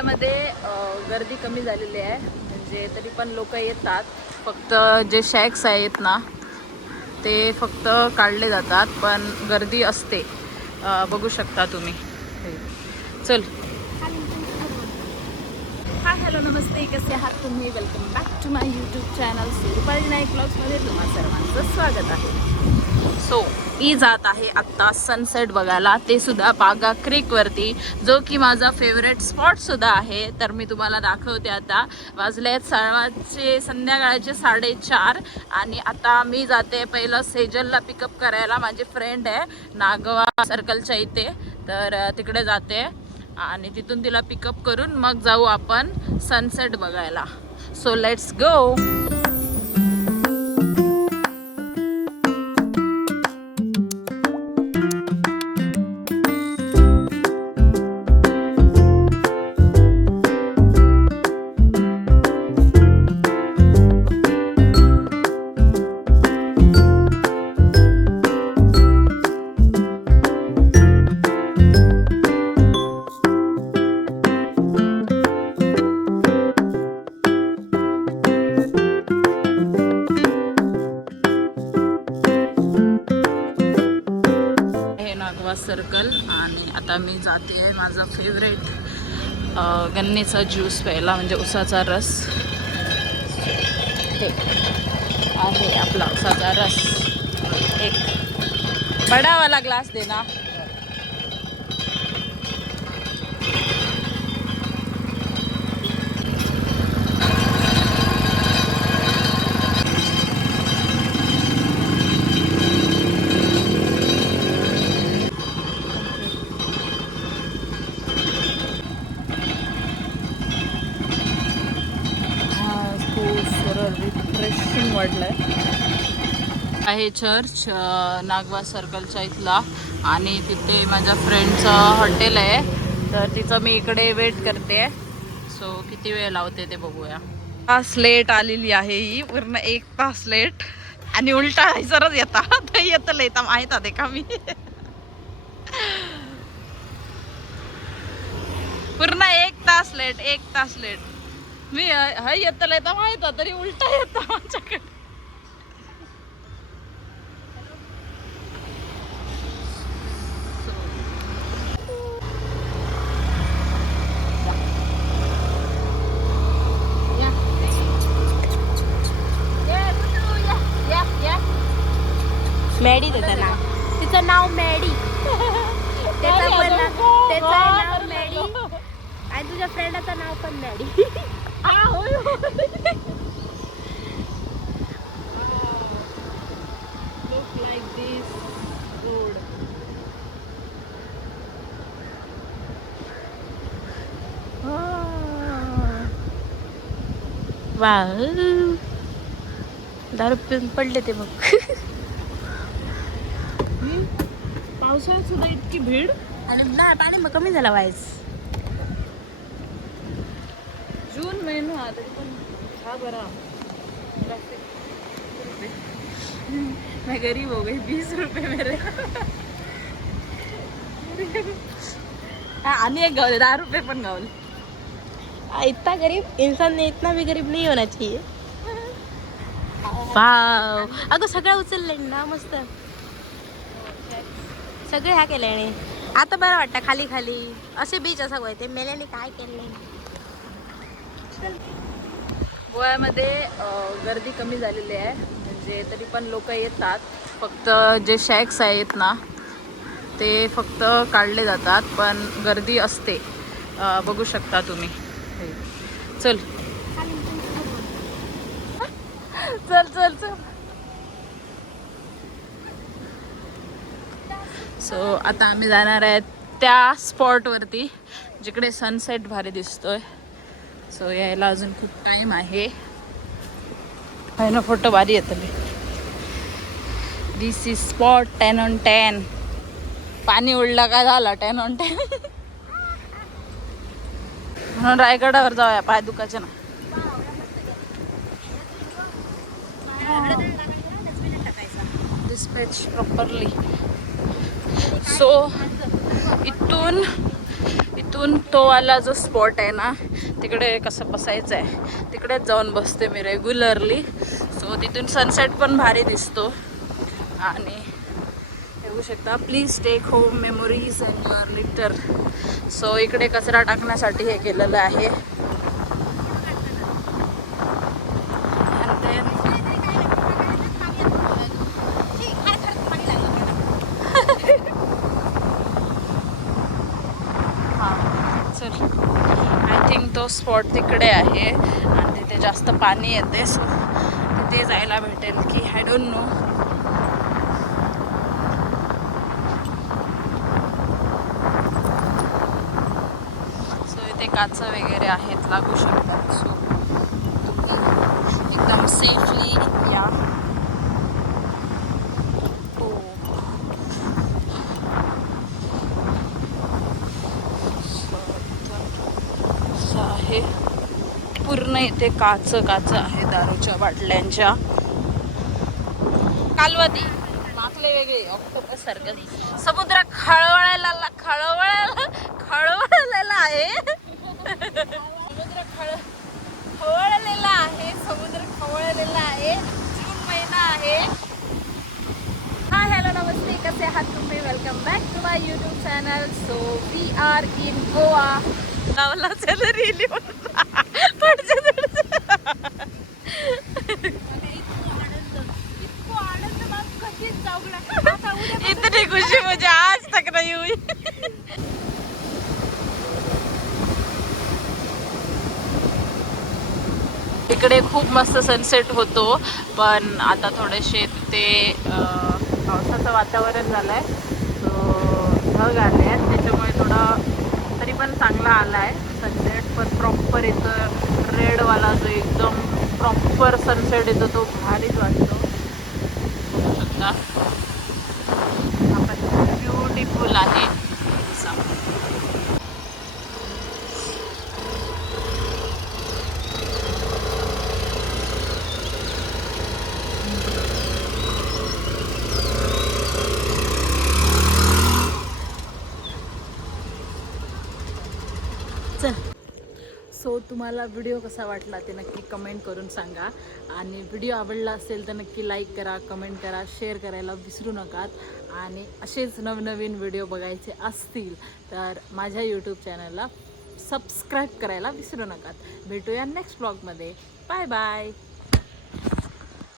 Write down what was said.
गोव्यामध्ये गर्दी कमी झालेली आहे, म्हणजे तरी पण लोक येतात. फक्त जे शॅक्स आहेत ना ते फक्त काढले जातात, पण गर्दी असते. बघू शकता तुम्ही. चल. हाय हॅलो नमस्ते, कसे आहात तुम्ही? Welcome back to my YouTube channel Surupali Naik ब्लॉग्समध्ये तुम्हा सर्वांचं स्वागत आहे. सो मी जात आहे आत्ता सनसेट बघायला, ते सुद्धा बागा क्रीकवरती, जो की माझा फेवरेट स्पॉटसुद्धा आहे. तर मी तुम्हाला दाखवते. आता वाजले संध्याकाळचे 4:30 आणि आता मी जाते पहिलं सेजलला पिकअप करायला. माझी फ्रेंड आहे नागवा सर्कलच्या इथे, तर तिकडे जाते आणि तिथून तिला पिकअप करून मग जाऊ आपण सनसेट बघायला. So let's go. सर्कल आणि आता मी जाते आहे माझा फेवरेट गन्नेचा ज्यूस प्यायला, म्हणजे उसाचा रस. हे आहे आपला उसाचा रस. एक बडावाला ग्लास दे ना. रिफ्रेशिंग वाटलंय. आहे चर्च नागवा सर्कलच्या इथला, आणि तिथे माझ्या फ्रेंडचं हॉटेल आहे, तर तिचं मी इकडे वेट करते. सो किती वेळ लावते ते बघूया. तास लेट आलेली आहे ही, पूर्ण 1 तास लेट. आणि उलटा सरच येतात येतं येता माहीत आहे का मी. पूर्ण 1 तास लेट, 1 तास लेट. मी येतं येता माहित तरी उलटा येतं माझ्याकडे. मॅडी त्याचं नाव, तिचं नाव मॅडी. त्याचं नाव मॅडी आणि तुझ्या फ्रेंडाचं नाव पण Maddy. Look like this road. Wow, दारू पिऊन पडले ते मग. पावसाळ्यात सुद्धा इतकी भीड. आणि ना पाणी मग कमी झाला वाईस. जून महिना तरी पण हा बरा. मैं गरीब हो गई, 20 रुपये मेरे. आणि एक गावले 10 रुपये पण गावले. इतना गरीब इंसान ने इतना भी गरीब नहीं होना चाहिए. वाव, अगं सगळं उचललंय ना मस्त. सगळे ह्या केल्याने आता बरं वाटतं. खाली खाली असे बीच असं होते, मेल्याने काय केलं. गोव्यामध्ये गर्दी कमी झालेली आहे, म्हणजे तरी पण लोक येतात. फक्त जे शॅक्स आहेत ना ते फक्त काढले जातात, पण गर्दी असते. बघू शकता तुम्ही. चल चल चल चल. सो आता आम्ही जाणार आहे त्या स्पॉटवरती जिकडे सनसेट भारी दिसतोय. सो यायला अजून खूप टाइम आहे ना. फोटो भारी येतले. दिस इज स्पॉट 10 on 10. पाणी उडलं काय झालं 10 on 10. म्हणून रायगडावर जाऊया, पाय दुखाचे ना. dispatch properly. सो इथून तिथून तो वाला जो स्पॉट आहे ना तिकडे कसं बसायचं आहे तिकडेच जाऊन बसते मी रेग्युलरली. सो तिथून सनसेट पण भारी दिसतो. आणि बघू शकता please take home memories and your litter. So इकडे कचरा टाकण्यासाठी हे केलेलं आहे. आय थिंक तो स्पॉट तिकडे आहे आणि तिथे जास्त पाणी येते. सो तिथे जायला भेटेल की आय डोंट नो. सो इथे काच वगैरे आहेत लागू शकतात. सो तुम्ही एकदम सेफली या. आहे पूर्ण इथे काच आहे दारूच्या बाटल्यांच्या. कालवती माकले वेगळे ऑक्टोपस सारखं समुद्र खळवळलेला आहे. समुद्र खवळलेला आहे. जून महिना आहे. हाय हॅलो नमस्ते, कसे आहात तुम्ही? Welcome back to my YouTube channel. So we are in Goa. इतनी खुशी मुझे आज तक नहीं हुई. इकडे खूप मस्त सनसेट होतो पण आता थोडेसे तिथे पावसाचं वातावरण झालंय. सो ढग आले आहेत त्याच्यामुळे थोडं तरी पण चांगला आला आहे सनसेट. पण प्रॉपर इथं रेडवाला जो एकदम प्रॉपर सनसेट येतो तो भारीच वाटतो. बघू शकता आपण ब्युटिफुल आहे. सो तुम्हाला व्हिडिओ कसा वाटला ते नक्की कमेंट करून सांगा. आणि व्हिडिओ आवडला असेल तर नक्की लाईक करा, कमेंट करा, शेअर करायला विसरू नका. आणि असेच नवनवीन व्हिडिओ बघायचे असतील तर माझ्या यूट्यूब चॅनलला सबस्क्राईब करायला विसरू नका. भेटूया नेक्स्ट ब्लॉगमध्ये. Bye bye.